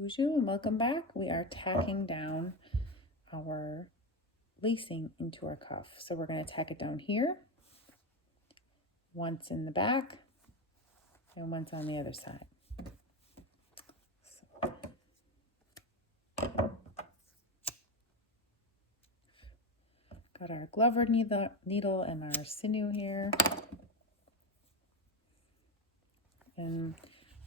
Bonjour and welcome back. We are tacking down our lacing into our cuff. So we're going to tack it down here, once in the back, and once on the other side. Got our glover needle and our sinew here. And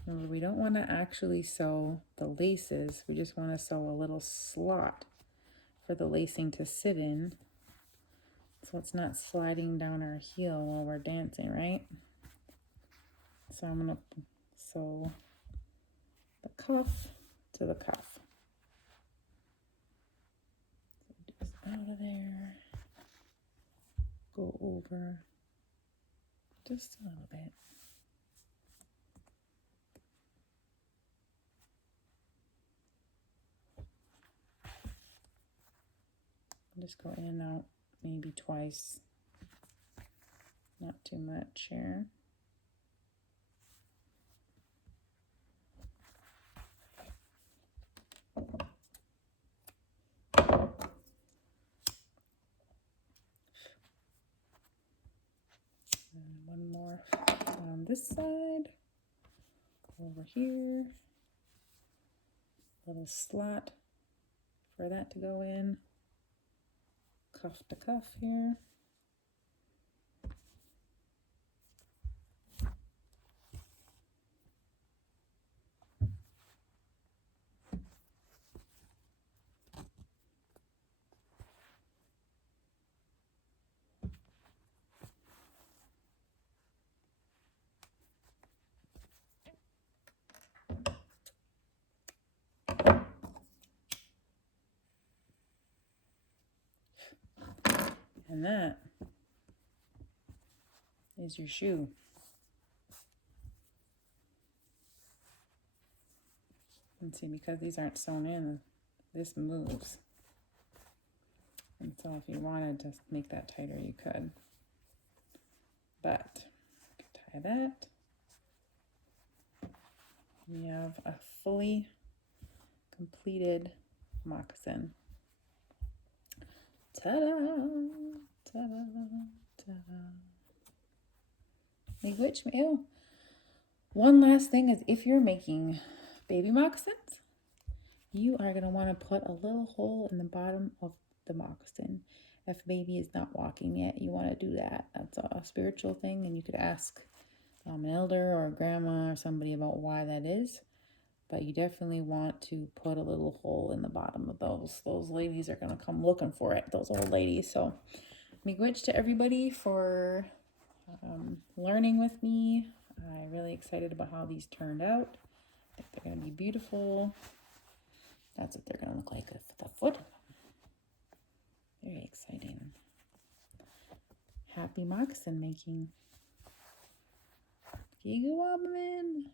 remember, we don't want to actually sew the laces. We just want to sew a little slot for the lacing to sit in, so it's not sliding down our heel while we're dancing, right? So I'm going to sew the cuff to the cuff. So just out of there, go over just a little bit. Just go in and out maybe twice, not too much here. And one more on this side, over here, little slot for that to go in. Cuff to cuff here. And that is your shoe. And see, because these aren't sewn in, this moves. And so if you wanted to make that tighter, you could. But tie that. We have a fully completed moccasin. Ta-da! Ta-da! Ta-da! Oh, one last thing is, if you're making baby moccasins, you are going to want to put a little hole in the bottom of the moccasin. If baby is not walking yet, you want to do that. That's a spiritual thing, and you could ask an elder or a grandma or somebody about why that is. But you definitely want to put a little hole in the bottom of those. Those ladies are going to come looking for it, those old ladies. So, miigwech to everybody for learning with me. I'm really excited about how these turned out. I think they're going to be beautiful. That's what they're going to look like with the foot. Very exciting. Happy moccasin making. Gigawabaman.